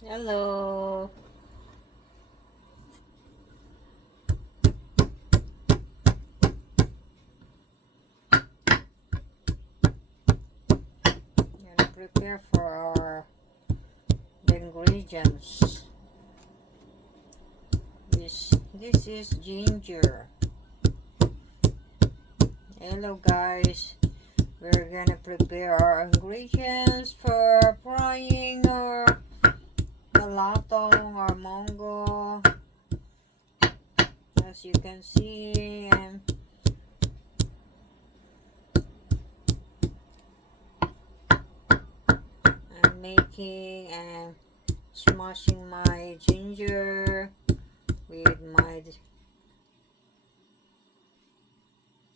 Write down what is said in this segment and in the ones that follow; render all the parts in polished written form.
Hello. Gonna prepare for our the ingredients. This is ginger. Hello guys. We're gonna prepare our ingredients for frying our balatong or mongo. As you can see, I'm making and smashing my ginger with my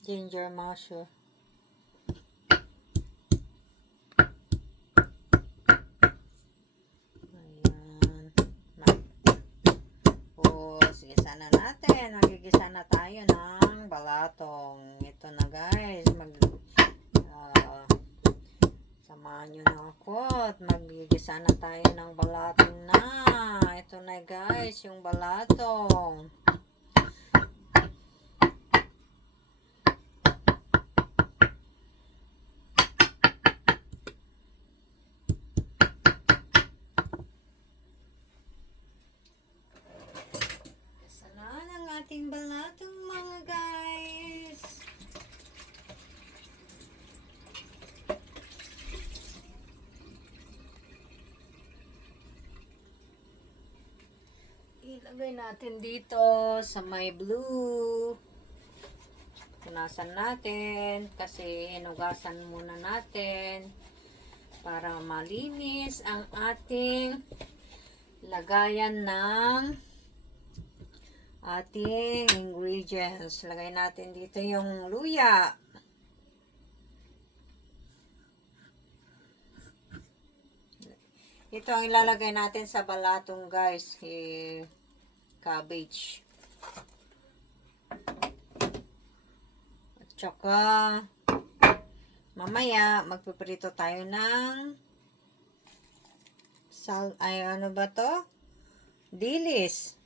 ginger masher. Ayan. Tapos, gisa na natin. Magigisa na tayo ng balatong. Ito na guys. Samahan nyo na ako at magigisa na tayo ng balatong na. Ito na guys, yung balatong. Saan ang ating balatong mga guys? Ilagay natin dito sa may blue. Punasan natin kasi hinugasan muna natin para malinis ang ating lagayan ng ating ingredients. Lagay natin dito yung luya. Ito ang ilalagay natin sa balatong guys. Cabbage. At saka mamaya magpiprito tayo ng ano ba to? Dilis.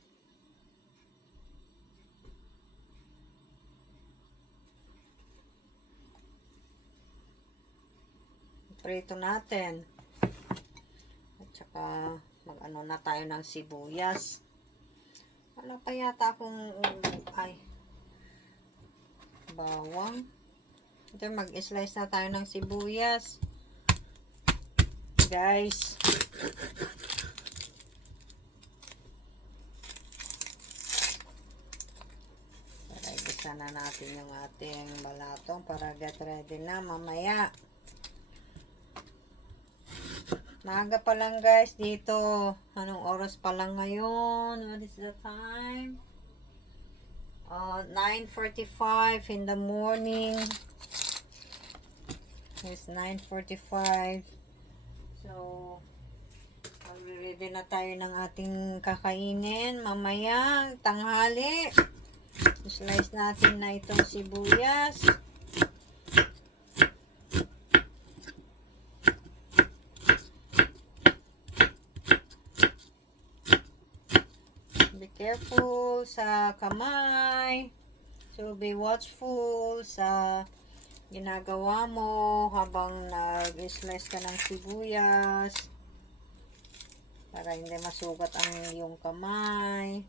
Prito natin. At saka mag-ano na tayo ng sibuyas. Wala pa yata akong bawang. Ito, mag-slice na tayo ng sibuyas. Guys. Para igisa na natin yung ating balatong para get ready na mamaya. Maaga pa lang guys dito. Anong oras pa lang ngayon? What is the time? 9:45 in the morning. It's 9:45. So, ready na tayo ng ating kakainin. Mamaya, tanghali. Slice natin na itong sibuyas. Be careful sa kamay. So, be watchful sa ginagawa mo habang nag-slice ka ng sibuyas para hindi masugat ang iyong kamay.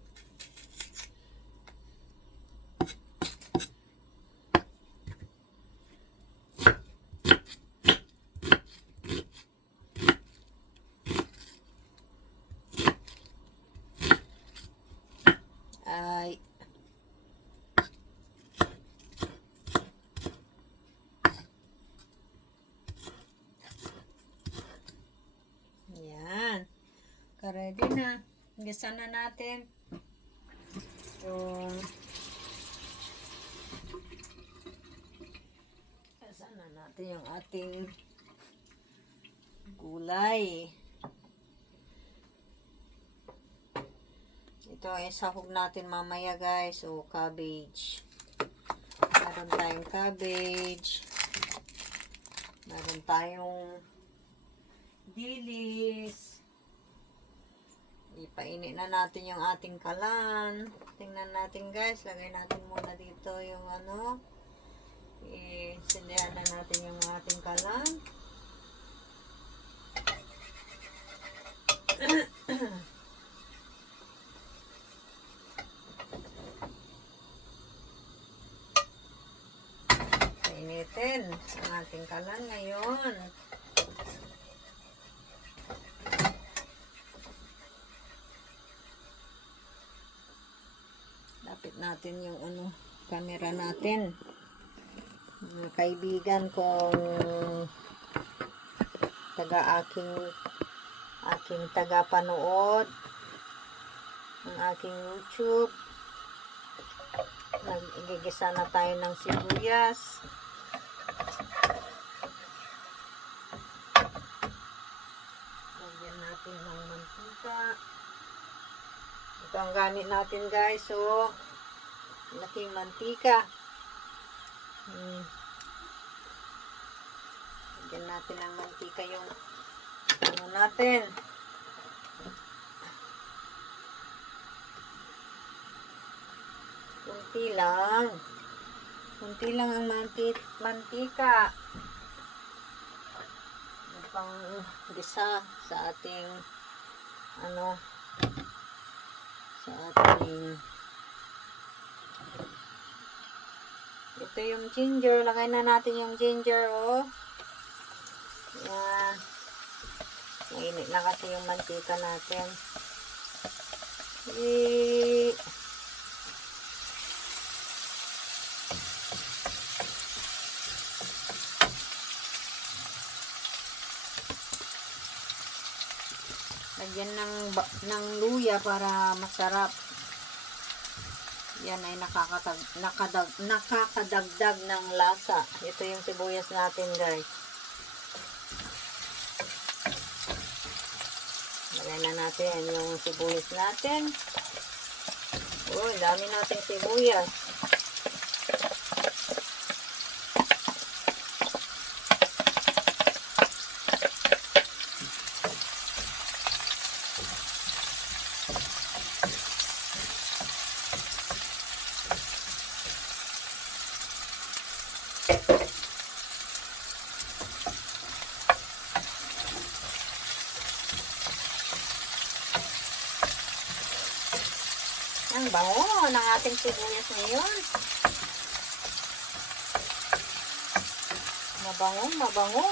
Yan. Ready na. Gisa na natin. So, gisa na natin yung ating gulay. Ito ay sahog natin mamaya guys. O, cabbage. Meron tayong cabbage. Meron tayong dilis. Painit na natin yung ating kalan. Tingnan natin guys. Lagay natin muna dito yung ano. Isindihan na natin yung ating kalan. Painitin ang ating kalan ngayon. Lapit natin yung ano, camera natin. Mga kaibigan kong aking taga-panood ng aking YouTube. Nagigisa na tayo ng sibuyas. Lagyan natin ng mantika. Ito ang gamit natin guys. So, laking mantika. Lagyan natin ng mantika yung ano natin. Kunti lang ang mantika. Pang gisa sa ating ano, sa ating ito yung ginger. Lagay na natin yung ginger, oh. Yan. Mainit na kasi yung mantika natin. Lagyan ng luya para masarap. Yan ay nakakadagdag ng lasa. Ito yung sibuyas natin guys. Lagyan na natin yung sibuyas natin. Oh, dami nating sibuyas. Ang bango ng ating sibuyas ngayon. Mabango.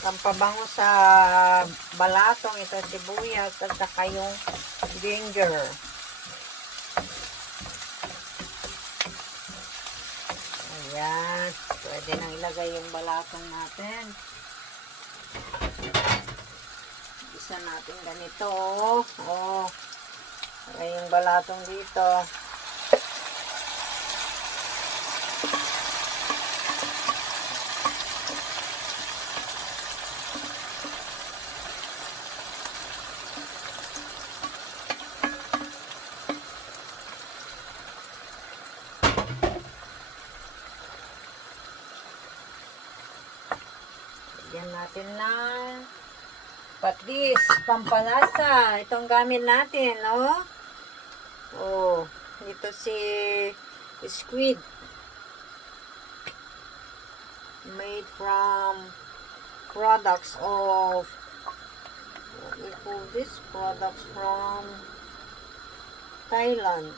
Ang pabango sa balatong ito sibuyas at saka yung ginger. Ayan. Pwede nang ilagay yung balatong natin. Isa natin ganito. Oh. Lagay yung balatong dito. Yan natin ng patis, pampalasa. Itong gamit natin, no? Oh, ito si squid. Made from products of, what we call this? Products from Thailand.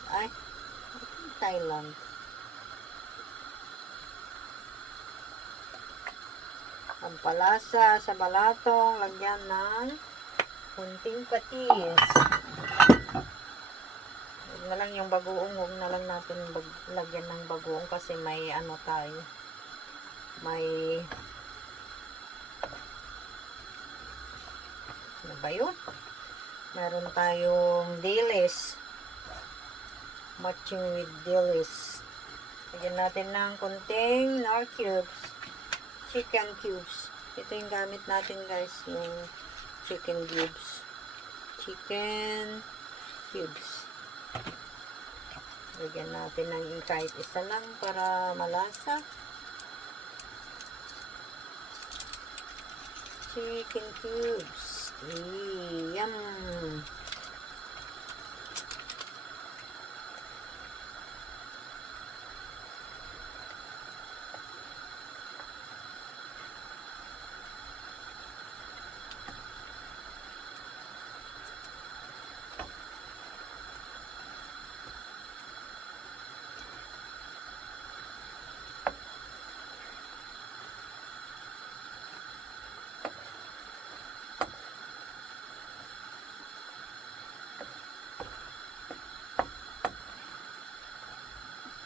Thailand. pampalasa sa balatong, lagyan ng kunting patis. Huwag na lang yung bagoong, huwag na lang natin lagyan ng bagoong kasi may ano tayo, may ano ba yun? Meron tayong dilis, matching with dilis. Lagyan natin ng kunting nor cubes, chicken cubes. Ito yung gamit natin guys, yung chicken cubes. Chicken cubes. Lagyan natin ng kahit isa lang para malasa. Chicken cubes. Yum!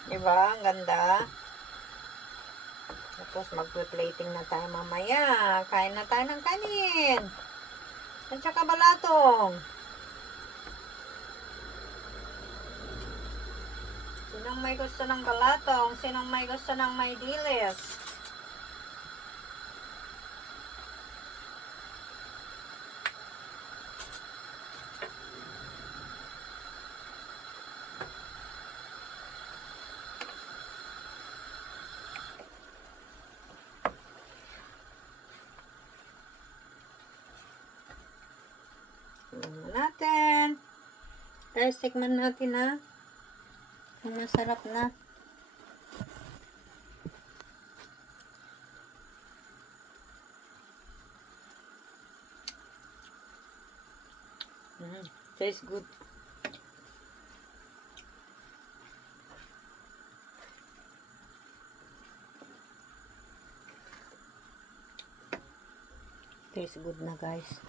Diba? Ang ganda. Tapos mag-plating na tayo mamaya. Kain na tayo ng kanin. At saka balatong. Sinong may gusto ng balatong? Sinong may gusto ng may dilis? Natin. Guys, tikman natin ha. Ang masarap na. Tastes good. Tastes good na guys.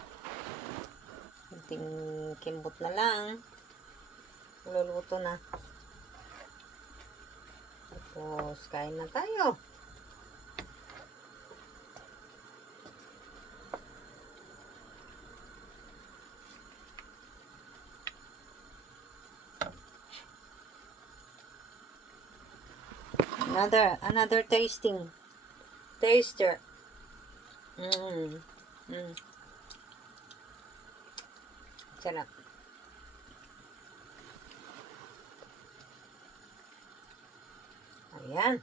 Kunting kimbot na lang. Luluto na. Tapos, kain na tayo. Another taster. Sarap. Ayan.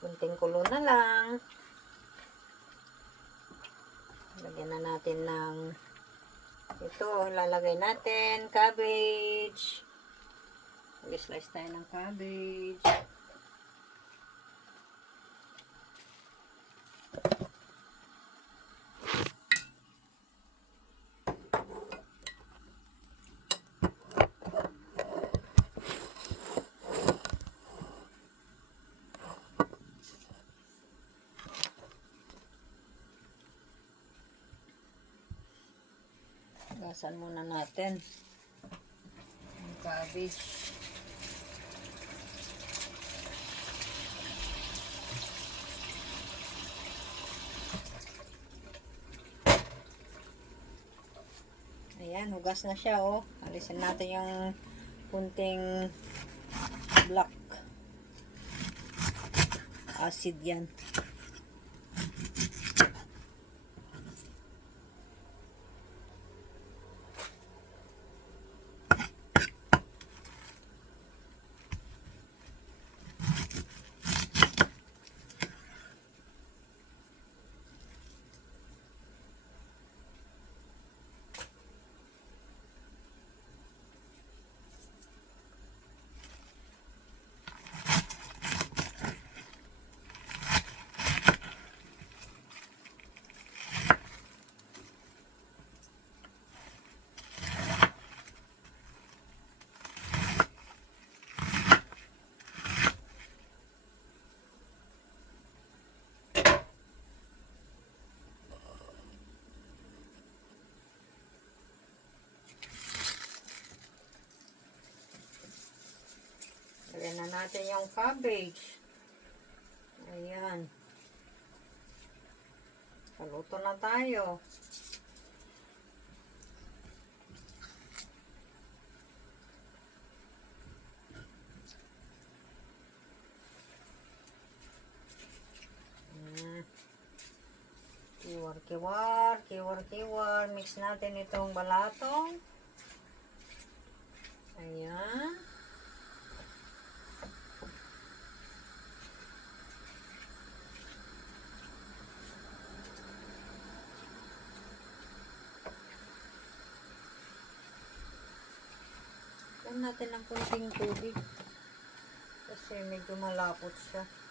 Kunting kulo na lang. Lagyan na natin ng ito, lalagay natin cabbage. Mag-slice tayo ng cabbage. Gasan muna natin ang cabbage. Ayan, hugas na siya oh. Alisin natin yung kunting black acid yan. natin yung cabbage. Ayan. Paluto na tayo. Kiwar. Mix natin itong balatong. Ayan. Lagyan natin ng kunting tubig. Kasi medyo malapot siya.